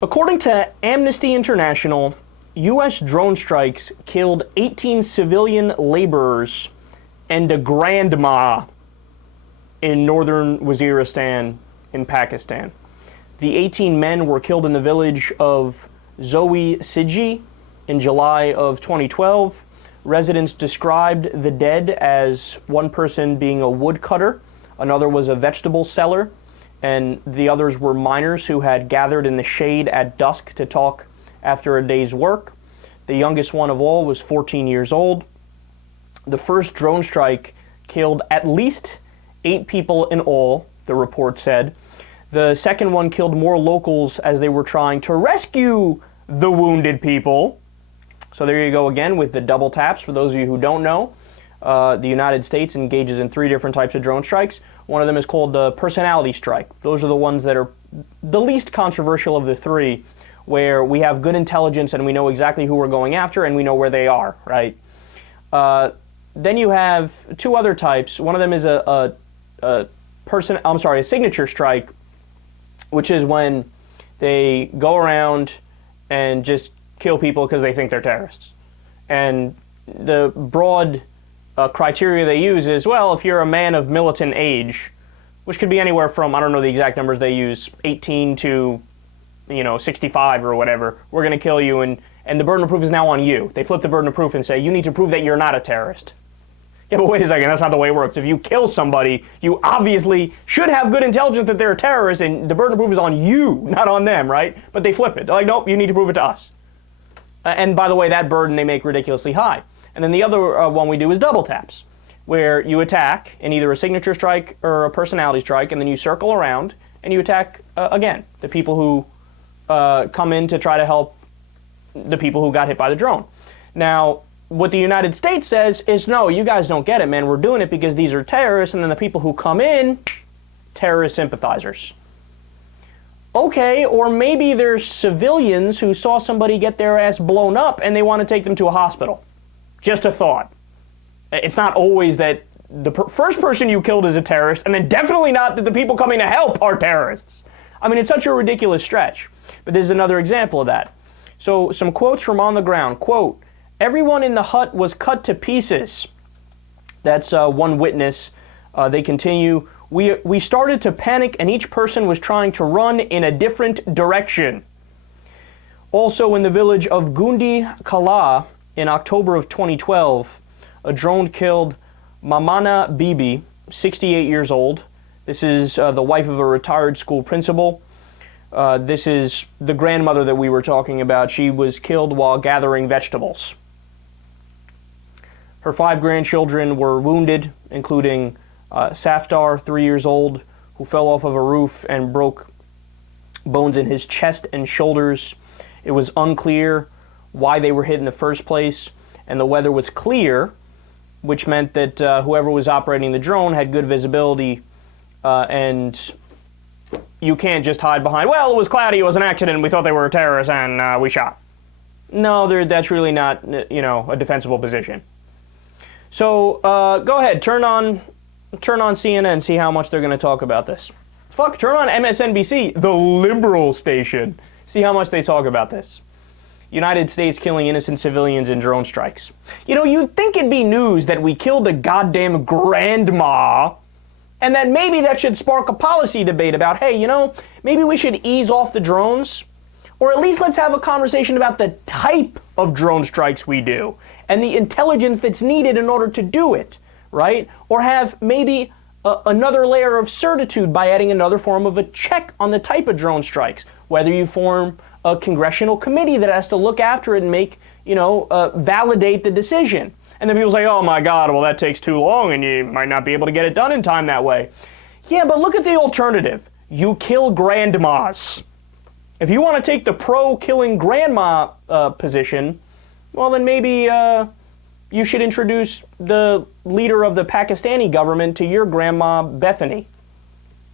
According to Amnesty International, U.S. drone strikes killed 18 civilian laborers and a grandma in northern Waziristan in Pakistan. The 18 men were killed in the village of Zoe Siji in July of 2012. Residents described the dead as one person being a woodcutter, another was a vegetable seller, and the others were miners who had gathered in the shade at dusk to talk after a day's work. The youngest one of all was 14 years old. The first drone strike killed at least 8 people in all, the report said. The second one killed more locals as they were trying to rescue the wounded people. So there you go again with the double taps. For those of you who don't know, the United States engages in 3 different types of drone strikes. One of them is called the personality strike. Those are the ones that are the least controversial of the 3, where we have good intelligence and we know exactly who we're going after and we know where they are, right? Then you have 2 other types. One of them is a signature strike, which is when they go around and just kill people because they think they're terrorists. And the broad criteria they use is, well, if you're a man of militant age, which could be anywhere from, I don't know the exact numbers they use, 18 to, 65 or whatever, we're going to kill you, and the burden of proof is now on you. They flip the burden of proof and say, you need to prove that you're not a terrorist. Yeah, but wait a second, that's not the way it works. If you kill somebody, you obviously should have good intelligence that they're a terrorist, and the burden of proof is on you, not on them, right? But they flip it. They're like, nope, you need to prove it to us. And by the way, that burden they make ridiculously high. And then the other one we do is double taps, where you attack in either a signature strike or a personality strike, and then you circle around and you attack, again, the people who come in to try to help the people who got hit by the drone. Now, what the United States says is, no, you guys don't get it, man. We're doing it because these are terrorists, and then the people who come in, terrorist sympathizers. Okay, or maybe there's civilians who saw somebody get their ass blown up and they want to take them to a hospital. Just a thought. It's not always that the first person you killed is a terrorist, and then definitely not that the people coming to help are terrorists. I mean, it's such a ridiculous stretch. But this is another example of that. So some quotes from on the ground. Quote, everyone in the hut was cut to pieces. That's one witness. They continue, we started to panic and each person was trying to run in a different direction. Also in the village of Gundi Kala in October of 2012, a drone killed Mamana Bibi, 68 years old. This is the wife of a retired school principal. This is the grandmother that we were talking about. She was killed while gathering vegetables. Her 5 grandchildren were wounded, including Safdar, 3 years old, who fell off of a roof and broke bones in his chest and shoulders. It was unclear why they were hit in the first place, and the weather was clear, which meant that whoever was operating the drone had good visibility, and you can't just hide behind, well, it was cloudy, it was an accident, we thought they were a terrorist, and we shot. No, that's really not, a defensible position. So go ahead, turn on CNN, see how much they're going to talk about this. Fuck, turn on MSNBC, the liberal station. See how much they talk about this. United States killing innocent civilians in drone strikes. You'd think it'd be news that we killed a goddamn grandma, and that maybe that should spark a policy debate about, hey, maybe we should ease off the drones, or at least let's have a conversation about the type of drone strikes we do, and the intelligence that's needed in order to do it, right? Or have maybe another layer of certitude by adding another form of a check on the type of drone strikes, whether you form a congressional committee that has to look after it and make, validate the decision. And then people say, oh my God, well that takes too long and you might not be able to get it done in time that way. Yeah, but look at the alternative. You kill grandmas. If you want to take the pro-killing grandma position, well then maybe you should introduce the leader of the Pakistani government to your grandma Bethany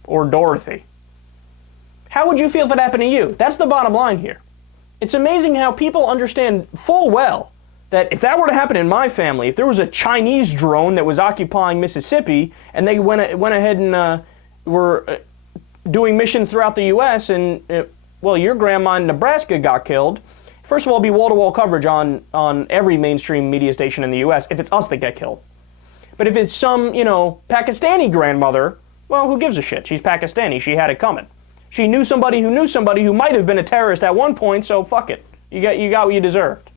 or Dorothy. How would you feel if it happened to you? That's the bottom line here. It's amazing how people understand full well that if that were to happen in my family, if there was a Chinese drone that was occupying Mississippi and they went ahead and were doing missions throughout the U.S. and well, your grandma in Nebraska got killed, first of all, it'll be wall-to-wall coverage on every mainstream media station in the U.S. if it's us that get killed. But if it's some, Pakistani grandmother, well, who gives a shit? She's Pakistani. She had it coming. She knew somebody who might have been a terrorist at one point, so fuck it. You got what you deserved.